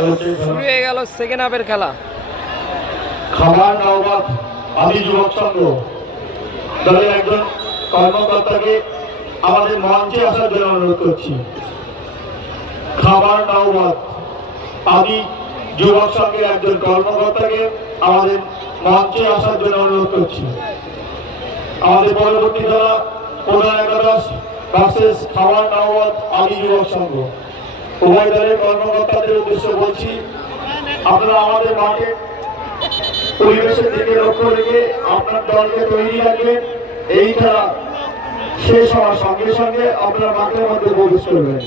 শুরু হয়ে গেল সেকেন্ড হাফের খেলা। খাবার নওগাঁ আদি যুবক সংঘ দলের একজন কর্মকর্তাকে আমাদের মঞ্চে আসার জন্য অনুরোধ করছি। খাবার নওগাঁ আদি যুবক সংঘের একজন কর্মকর্তাকে আমাদের মঞ্চে আসার জন্য অনুরোধ করছি। আমাদের পরবর্তী খেলা প্রধান একাদশ ভার্সেস খাবার নওগাঁ আদি যুবক সংঘ। উভয় দলের কর্মকর্তাদের উদ্দেশ্যে বলছি, আপনারা আমাদের মাঠে পরিবেশের দিকে লক্ষ্য রেখে আপনার দলকে তৈরি রাখবেন। এই খেলা শেষ হওয়ার সঙ্গে সঙ্গে আপনারা মাঠের মধ্যে প্রবেশ করবেন।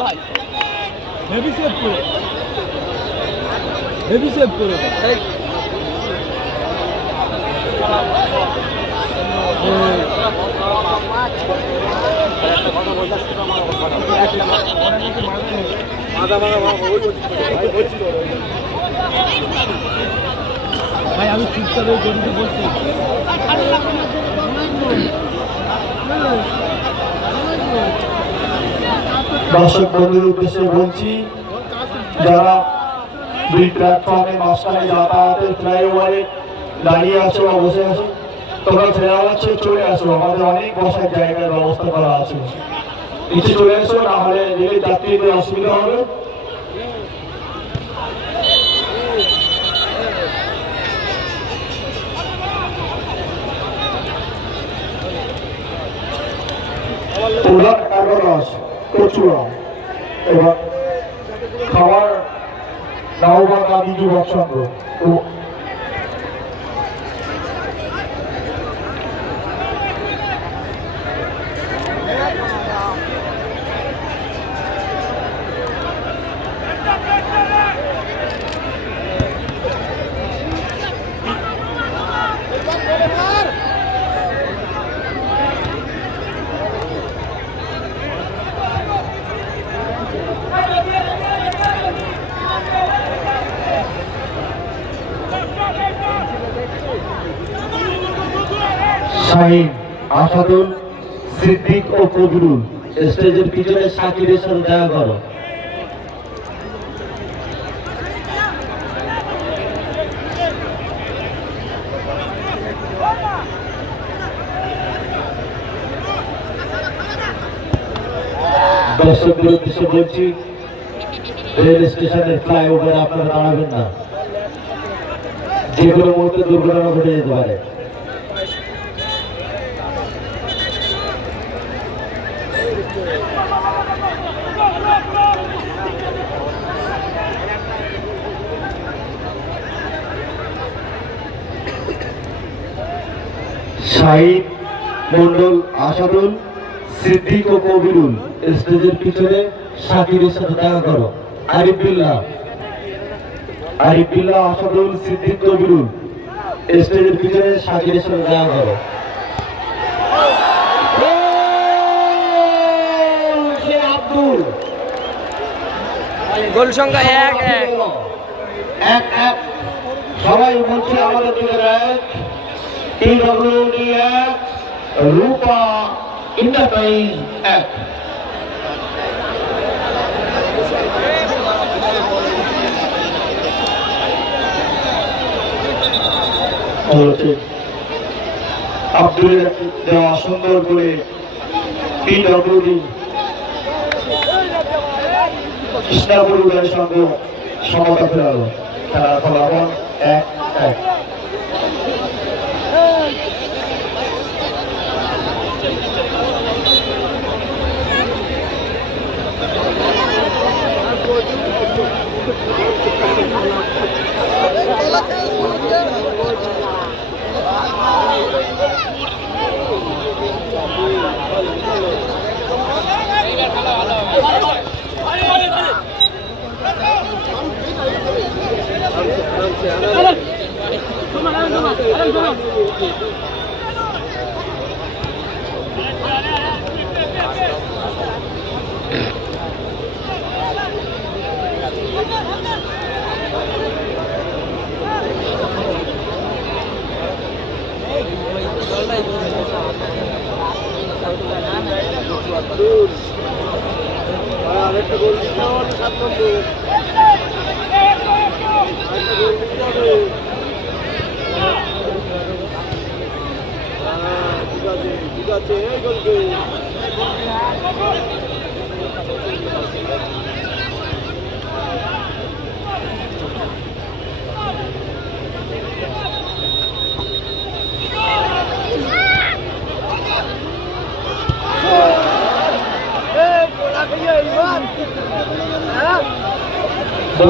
ভাই হেভি সেভ করে হেভি সেভ করে ভাই আমি চুপচাপ গরিব বলছি। দর্শক বন্ধুদের উদ্দেশ্যে বলছি, যারা দুই প্ল্যাটফর্মে মাঝখানে যাতায়াতের ফ্লাইওভারে দাঁড়িয়ে আছো বা বসে আছো, তোমরা ফেরা হচ্ছে চলে আসো, আমাদের অনেক বসার জায়গার ব্যবস্থা করা আছে। নিচে চলে এসো, না হলে রেলের যাত্রীদের অসুবিধা হবে। প্রধান একাদশ কচুয়া এবং খাবার নওগাঁ আদি যুবক সংঘ। শাহিন, আসাদুল, সিদ্দিক ও কবিরুল স্টেজের পিছনে শাকিরের সাথে দেখা করো। দর্শকদের উদ্দেশ্যে বলছি, রেল স্টেশনের ফ্লাইওভারে আপনারা দাঁড়াবেন না, যে কোনো মুহূর্তে দুর্ঘটনা ঘটে যেতে পারে। শাহিদ, মন্ডল, আসাদুল, সিদ্দিক ও কবিরুল স্টেজের পিছনে শাকিরের সাথে দেখা করো। আরিফুল্লাহ, আসাদুল, সিদ্দিক, কবিরুল স্টেজের পিছনে শাকিরের সাথে দেখা করো। আব্দুল, গোল সংখ্যা 1-1। সবাই বলছে আমাদের দিকে এক, TWD 1, রূপা ইন্টারপ্রাইজ 1। আব্দুলের দেওয়া সুন্দর করে TWD কৃষ্ণাপুর উদয়ের সঙ্গে সমতা ফেরালো। খেলার ফলাফল 1-1।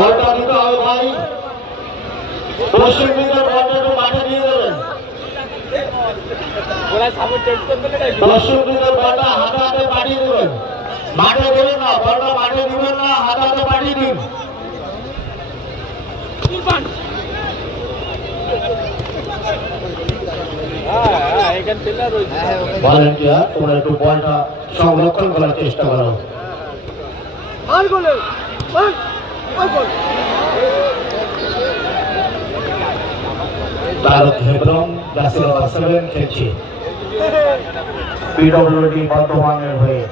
বলটা দিতে হবে ভাই, পশ্চিম দিকের বলটা একটু মাঠে দিয়ে দেবেন। পশ্চিম দিকের বলটা হাতে হাতে পাঠিয়ে দেবেন, মাঠে দেবেন না, বলটা মাঠে দিবেন না, হাতে হাতে পাঠিয়ে দিন। ভলেন্টিয়ার, তোমরা একটু বলটা সংরক্ষণ করার চেষ্টা করো। তারক হেব্রম ক্লাস নাম্বার 7 খেলছে পিডব্লিউডি বর্ধমানের হয়ে।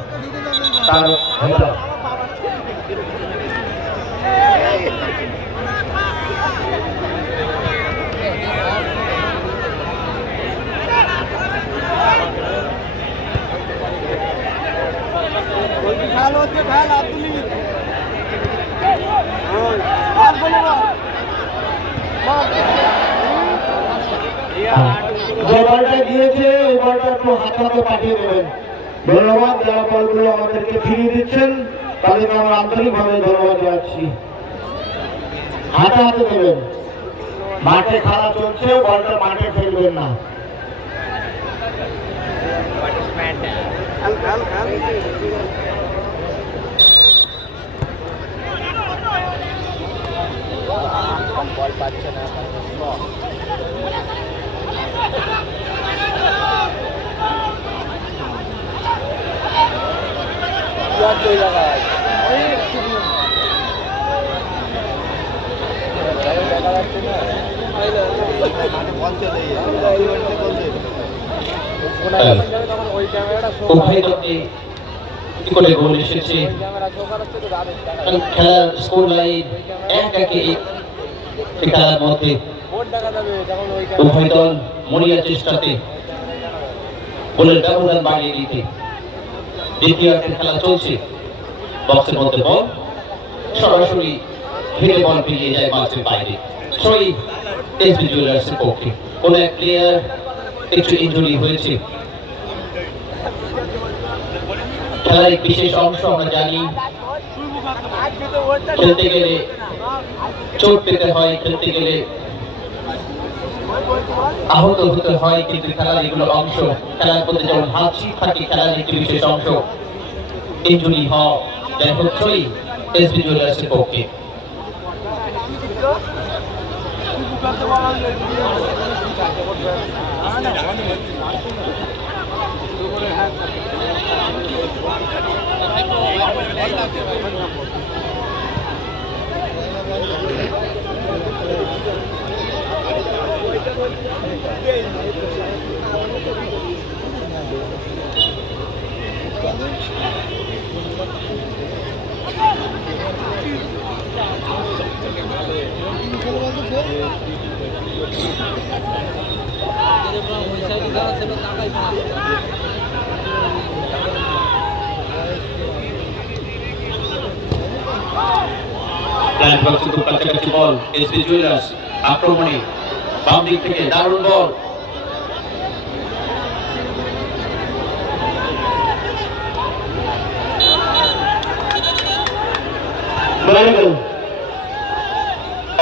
তারক হেব্রম যে বলটা দিয়েছে ওই বলটা একটু হাতে হাতে পাঠিয়ে দেবেন। ধন্যবাদ যারা বলগুলো আমাদেরকে ফিরিয়ে দিচ্ছেন, তাদেরকে আমরা আন্তরিকভাবে ধন্যবাদ জানাচ্ছি। হাতে হাতে দেবেন, মাঠে খেলা চলছে, বলটা মাঠে ফেলবেন না। বল পাচ্ছে না, উভয় দলকে করে গোল এসেছে। খেলার স্কোর লাইন 1-1 খেলার মধ্যে উভয় দল মরিয়া চেষ্টাতে গোলের ব্যবধান বাড়িয়ে দিতে। দ্বিতীয় খেলা চলছে, বক্সের মধ্যে বল সরাসরি হেডে বল পেরিয়ে যায় মাঠের বাইরে। ছয় এসবি জুয়েলার্সের পক্ষে কোন এক প্লেয়ার একটু ইনজুরি হয়েছে। খেলার এক বিশেষ অংশ আমরা জানি, খেলতে গেলে চোট পেতে হয়, খেলতে গেলে আহত হতে হয়, কিন্তু খেলার এগুলো অংশ। খেলার মধ্যে যেমন হাসি থাকে, খেলার একটি বিশেষ অংশ। ইনজুরি হওয়া যাই হোক, ছয় এসবি জুয়েলার্সের পক্ষে। কাছাকাছি বল এসবি জুয়েলার্স আক্রমণে বাম দিক থেকে দারুণ বল।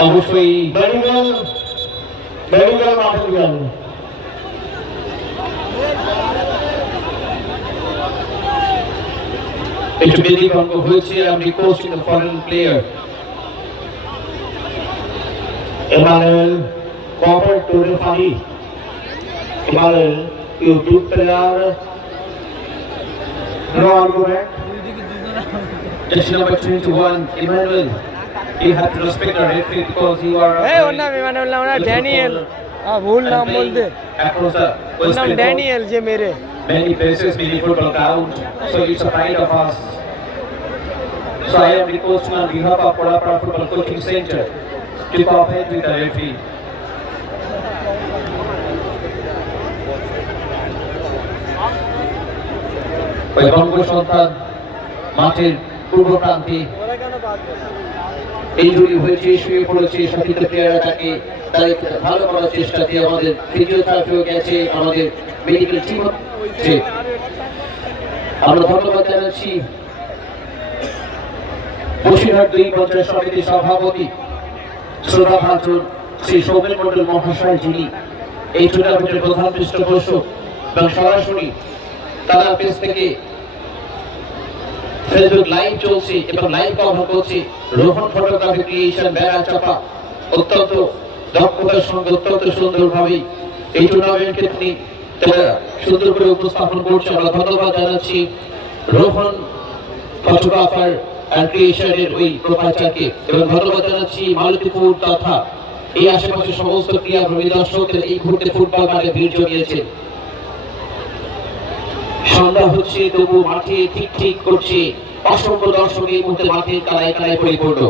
অবশ্যই একটু বেদিক অঙ্গ হয়েছে। আমি request to the foreign player Emmanuel, cooperate to referee. Emmanuel, you good player. No argument. Jersey number 21, Emmanuel. You have to respect the referee because you are. Hey, what name Emmanuel? Naam na Daniel. भूल नाम बोल दे। नाम Daniel जे मेरे। Many places in the football ground, so it's a pride of us. So I am requesting on behalf of Polapara Football Coaching Center to cooperate with the referee. ওই বঙ্গ সন্তান মাঠের পূর্ব প্রান্তে injury হয়েছে, শুয়ে পড়েছে, সতীর্থ প্লেয়াররা তাকে ভালো করার চেষ্টাতে আমাদের ফিজিওথেরাপিও গেছে, আমাদের মেডিকেল টিম হচ্ছে। আমরা ধন্যবাদ জানাচ্ছি বসিরহাট 2 পঞ্চায়েত সমিতির সভাপতি শ্রদ্ধাভাজন শ্রী সৌমেন মন্ডল মহাশয়, যিনি এই টুর্নামেন্টের প্রধান পৃষ্ঠপোষক এবং সরাসরি তারা পেজ থেকে ফেসবুক লাইভ চলছে এবং লাইভ কভার করছে। রোহন ফটোগ্রাফি ক্রিয়েশন বেড়া চাপা অত্যন্ত দক্ষতার সঙ্গে অত্যন্ত সুন্দরভাবে এই টুর্নামেন্টকে তিনি সুন্দর করে উপস্থাপন করছে। আমরা ধন্যবাদ জানাচ্ছি রোহন ফটোগ্রাফার অ্যান্ড ক্রিয়েশনের ওই প্রোপাইটারকে এবং ধন্যবাদ জানাচ্ছি মালতীপুর তথা এই আশেপাশে সমস্ত ক্রীড়াপ্রেমী দর্শকদের এই মুহূর্তে ফুটবল মাঠে ভিড় জমিয়েছে। সন্ধ্যা হচ্ছে তবু মাঠে ঠিক ঠিক করছে অসংখ্য দর্শক এই মুহূর্তে মাঠে কালায় কালায় পরিপূর্ণ।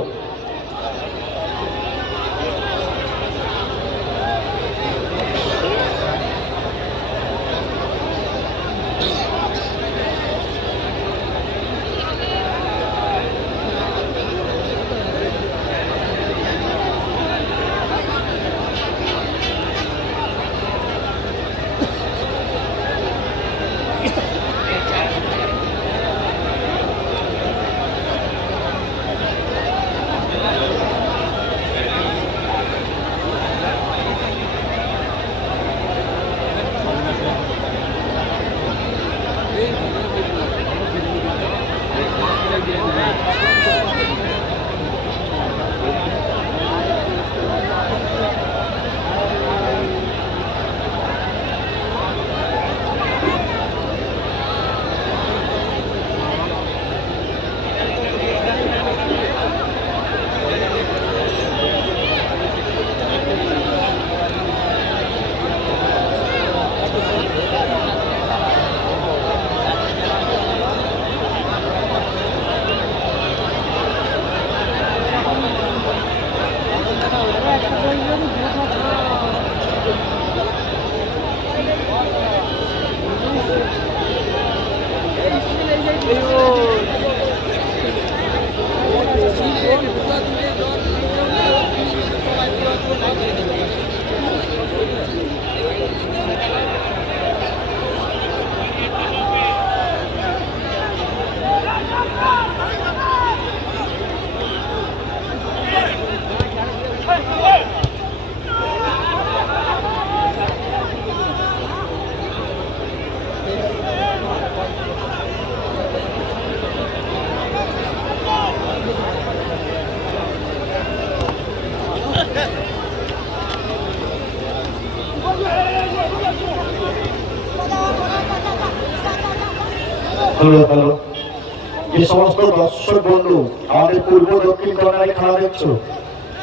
যে সমস্ত দর্শক বন্ধু আমাদের পূর্ব দক্ষিণ কর্নারে খেলা দেখছো,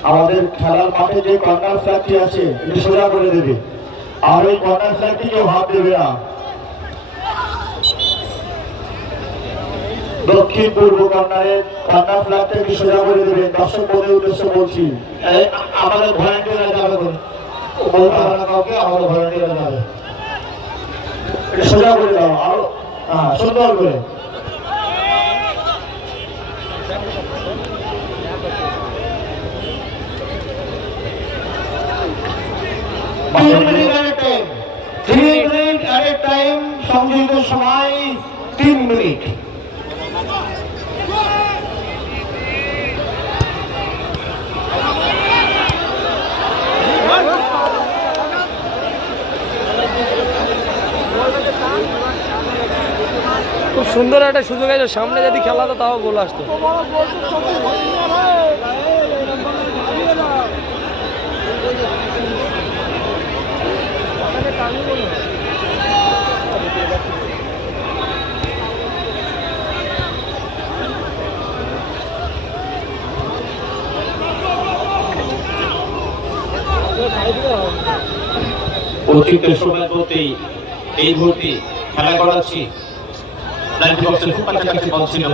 আমাদের খেলার মাঠে যে কর্নার ফ্ল্যাগটি আছে এটি সোজা করে দেবে, আর ওই কর্নার ফ্ল্যাগটি কেউ হাত দেবে না। দক্ষিণ পূর্ব কর্নারে কর্নার ফ্ল্যাগটা একটু সোজা করে দেবে। দর্শক বন্ধুদের উদ্দেশ্যে বলছি, আমাদের ভলান্টিয়াররা যাবে, বলতে হবে না কাউকে, আমাদের ভলান্টিয়াররা যাবে, এটা সোজা করে দাও আরো সুন্দর করে। সংযোজিত সময় 3 মিনিট। খুব সুন্দর একটা সুযোগ আছে, সামনে যদি খেলা তো তাও গোল আসতো। অতিরিক্ত সময় বলতেই এই মুহূর্তে খেলা করাচ্ছি। খুব কাছাকাছি বল ছিল,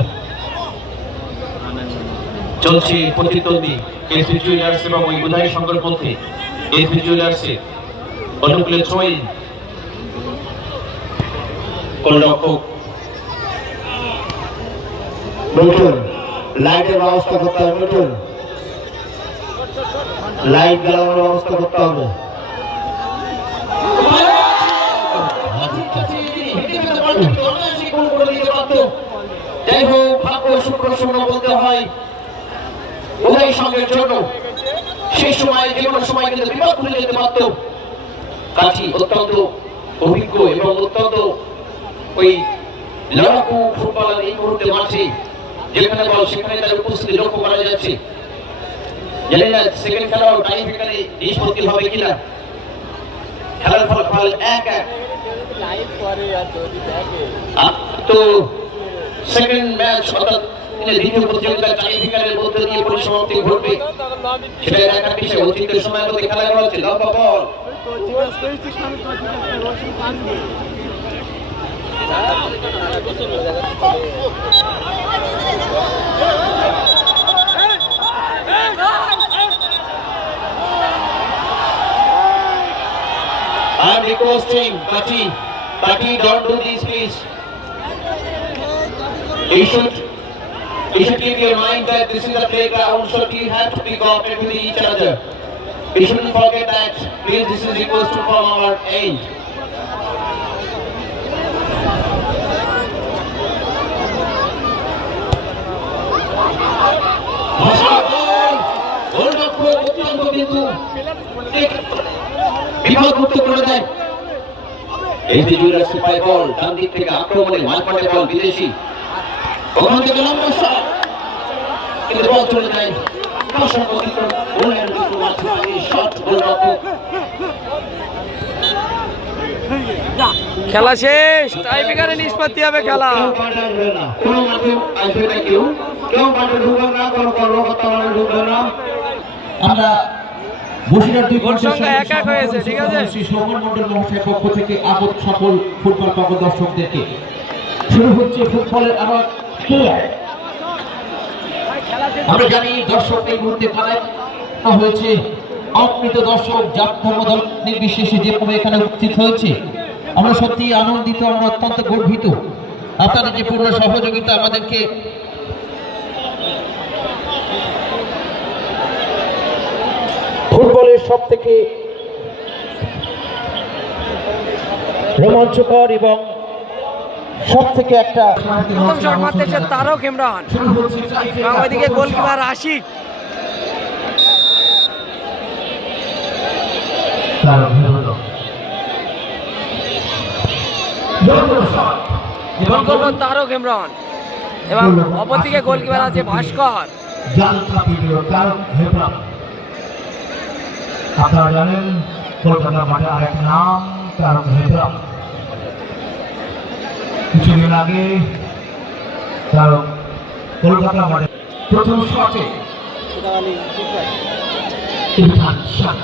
চলছে প্রতিদ্বন্দ্বী এসপি জুয়েলার্স এবং ওই বুধাই সংঘের মধ্যে। এসপি জুয়েলার্সের অনুকূলে থ্রোইন, গোলরক্ষক মিঠুন, লাইটের ব্যবস্থা করতে হবে। মিঠুন, লাইট জ্বালানোর ব্যবস্থা করতে হবে। যাই হোক, ভাগ্য শুক্র শূন্য বলতে হয় উভয় সঙ্গের জন্য। সেই সময় যে কোনো সময় কিন্তু বিপদ খুলে যেতে পারত। কাঠি অত্যন্ত অভিজ্ঞ এবং অত্যন্ত ওই লড়াকু ফুটবলার এই মুহূর্তে মাঠে যেখানে বল সেখানে তার উপস্থিতি লক্ষ্য করা যাচ্ছে। জানি না সেকেন্ড খেলাও টাই ব্রেকারে নিষ্পত্তি হবে কিনা। খেলার ফলাফল 1-1। তো সেকেন্ড ম্যাচ অর্থাৎ দ্বিতীয় প্রতিযোগিতার টাই ব্রেকারের মধ্যে দিয়ে পরিসমাপ্তি ঘটবে সেটা দেখার বিষয়। অতিরিক্ত সময়ের মধ্যে খেলা করা হচ্ছে। লম্বা বল, I'm requesting Kati, don't do this, please. You should keep your mind that this is a playground, so you have to be cooperative with each other. You shouldn't forget that. Please, this is requested from our end. বিপদ মুক্ত করে দেয়। এই যে jewellers পায় বল, ডান দিক থেকে আক্রমণে মাঝমাঠে বল বিদেশি, ওখান থেকে লম্বা শট, কিন্তু বল চলে যায়। খেলা শেষ, টাই ব্রেকারে নিষ্পত্তি হবে খেলা। কোনো মাঠে আসবে না, কেউ ঢুকবে না, কোনো কর্মকর্তা ঢুকবে না। আমরা বসিরহাট দুই গোল সংখ্যা 1-1 হয়েছে, ঠিক আছে। শ্রী সৌমন মন্ডল মহাশয়ের পক্ষ থেকে আগত সকল ফুটবল পাগল দর্শকদেরকে শুরু হচ্ছে ফুটবলের আবার। আমরা জানি দর্শক এই মুহূর্তে খেলায় হয়েছে অকৃত দর্শক, জাত ধর্ম দল নির্বিশেষে যে কোনো এখানে উপস্থিত হয়েছে। আমরা সত্যি আনন্দিত, আমরা অত্যন্ত গর্বিত। আপনাদের যে পূর্ণ সহযোগিতা আমাদেরকে ফুটবলের সব থেকে রোমাঞ্চকর এবং সব থেকে একটা প্রথম শট মারতেছে তারক ইমরান, এবং ওইদিকে গোলকিপার আশিক। গোল করলো তারক ইমরান, এবং অপরদিকে গোলকিপার আছে ভাস্কর। আপনারা জানেন কলকাতা মাঠে আরেক নাম তারক হেবরাম। কিছুদিন আগে তারক কলকাতা মাঠে প্রথম শটে ইরফান শাহ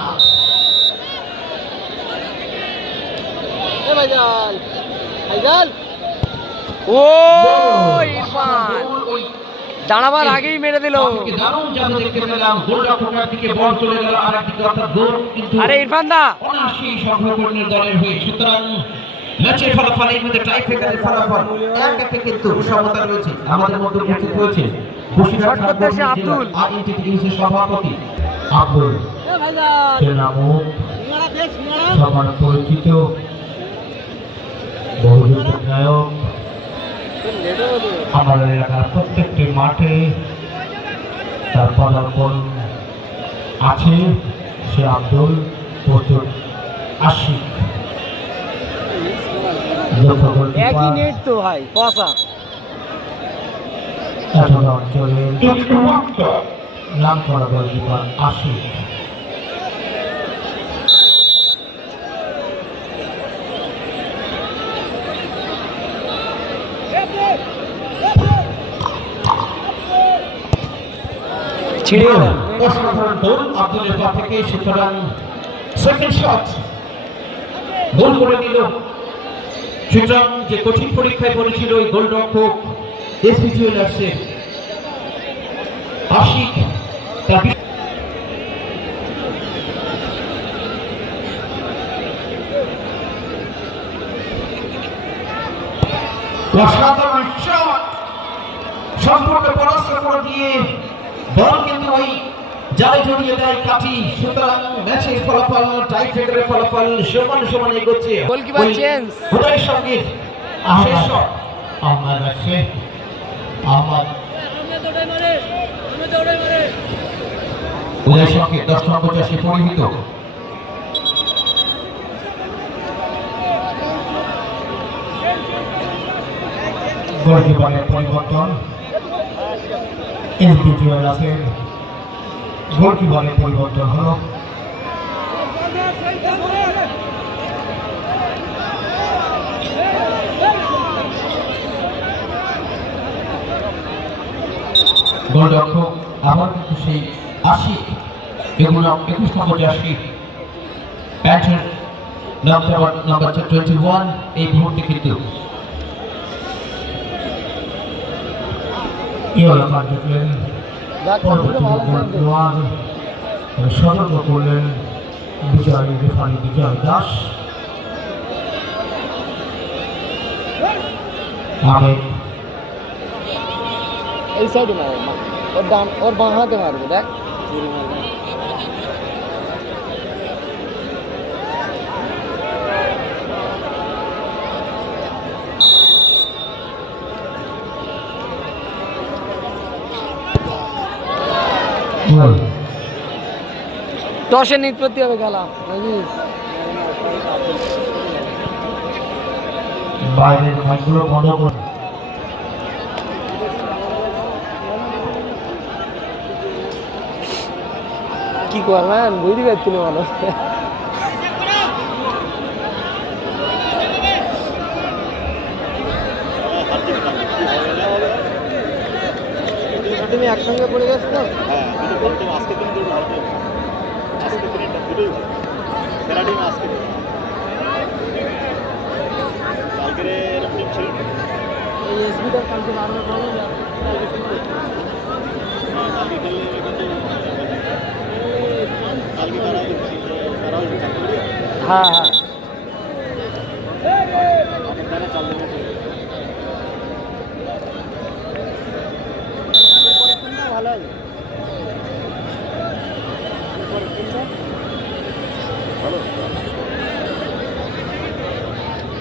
ও ইরফান দাঁড়াবার আগেই মেরে দিল। আরে ইরফান দা, ম্যাচের ফলাফল এই মধ্যে টাই ব্রেকারের ফলাফল 1-1 কিন্তু সমতা রয়েছে। আমাদের মধ্যে উপস্থিত হয়েছে শট করতে আসে আব্দুল, আইএনটিটিউসির সভাপতি আব্দুল, সবার পরিচিত বহুযুগ নায়ক। আমাদের এলাকার প্রত্যেকটি মাঠে তার পদার্পণ আছে। সে আব্দুল প্রস্তুত আশিক, একই নেট তো ভাই পসা। অঞ্চলের নাম করা গোলকিপার আশিক। অসাধারণ গোল আব্দুলের পা থেকে, সুতরাং সেকেন্ড শট গোল করে নিল। সুতরাং যে কঠিন পরীক্ষায় পড়েছিল ওই গোলরক্ষক এসপি জুয়েলার্সের আশিক তার সম্পূর্ণ পরাস্ত করে দিয়ে বল কিন্তু ওই জালে জড়িয়ে দেয় কাঠি। সুতরাং ম্যাচের ফলাফল টাই ব্রেকারের ফলাফল সমান সমান এগোচ্ছে। গোলকিপার চেঞ্জ হুদায়ের সঙ্গে শেষ শট আহমদ আসছে। আহমদ হুদায়ের সঙ্গে 10 নম্বর জার্সি পরিহিত গোলকিপারের পরিবর্তন। ইন্ডিভিজুয়াল আছে, গোলকিপারের পরিবর্তন হলো। গোলরক্ষক আবার কিন্তু সেই আশিক, এগুলো 21 নম্বর জার্সি প্যান্টের নাম্বার 21 এই মুহূর্তে কিন্তু সতর্ক করলেন বিজয় রেফারি বিজয় দাস। এই সাইডে মারবে, ওর ডান ওর বাঁ হাতে মারবে, দেখ টসের নিষ্পত্তি হবে খেলা নাকি? বাইরের মাইকগুলো বন্ধ করুন। কি করবেন বুঝতে পারছি না ভালো। তুমি একসঙ্গে পড়ে গেছো তো? হ্যাঁ হ্যাঁ ভালো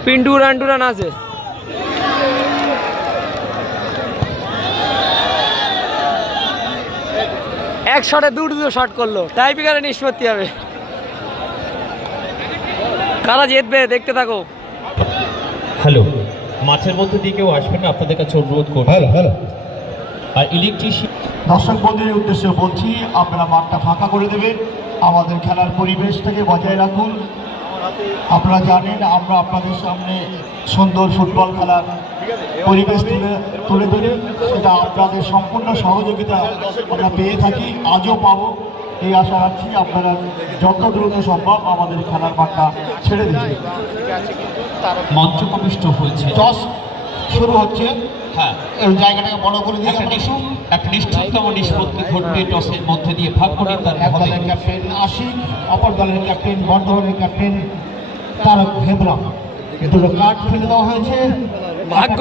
পিন্টু রান আছে। এক শটে দুটো শট করলো, টাই ব্রেকারে নিষ্পত্তি হবে। কারা জিতবে দেখতে থাকো। হ্যালো, মাঠের মধ্যে দিয়ে কেউ আসবেন না, আপনাদের কাছে অনুরোধ করছি। হ্যালো আর ইলেকট্রিশিয়ান দর্শক বন্ধুদের উদ্দেশ্যে বলছি, আপনারা মাঠটা ফাঁকা করে দেবেন, আমাদের খেলার পরিবেশটাকে বজায় রাখুন। আপনারা জানেন আমরা আপনাদের সামনে সুন্দর ফুটবল খেলার পরিবেশ তুলে ধরি, সেটা আপনাদের সম্পূর্ণ সহযোগিতা আমরা পেয়ে থাকি, আজও পাবো এই আশা রাখছি। আপনারা যত দ্রুত সম্ভব আমাদের খেলার মাঠটা ছেড়ে দেবেন। মঞ্চপ্রবিষ্ট হয়েছে, টস শুরু হচ্ছে। হ্যাঁ এই জায়গাটাকে বড় করে দিয়ে একটা নিশ্চিততম নিষ্পত্তি ঘটবে টসের মধ্যে দিয়ে ভাগ করে তার এক দলের ক্যাপ্টেন আশিক, অপর দলের ক্যাপ্টেন বর্ধমানের ক্যাপ্টেন তারক হেবরা। দুটো কার্ড ফেলে দেওয়া হয়েছে। ভাগ্য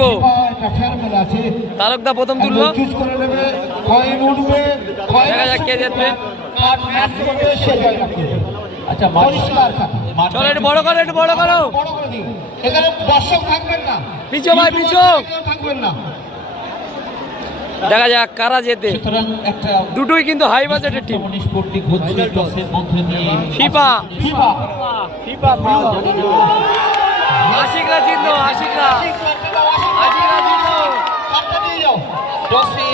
একটা ফেয়ার মেলে আছে, তারকদা প্রথম তুললো। চুজ করে নেবে, কয়েন উঠবে, দেখা যাক কে জিতবে। কার্ড ম্যাচ করবে, সে জয় লাভ করবে। আচ্ছা পরিষ্কার খেলা। চলো একটু বড় করো, একটু বড় করো। বড় করে দিন, এখানে দর্শক থাকবেন না, পিছো ভাই পিছো, থাকবেন না। দেখা যাক কারা জেতে। সুতরাং একটা দুটোই কিন্তু হাই বাজেটের টিম। নিষ্পত্তি ঘটছে টসের মধ্যে দিয়ে। ফিফা ফিফা আশিকরা জিতলো, আশিকরা জিতলো। টসে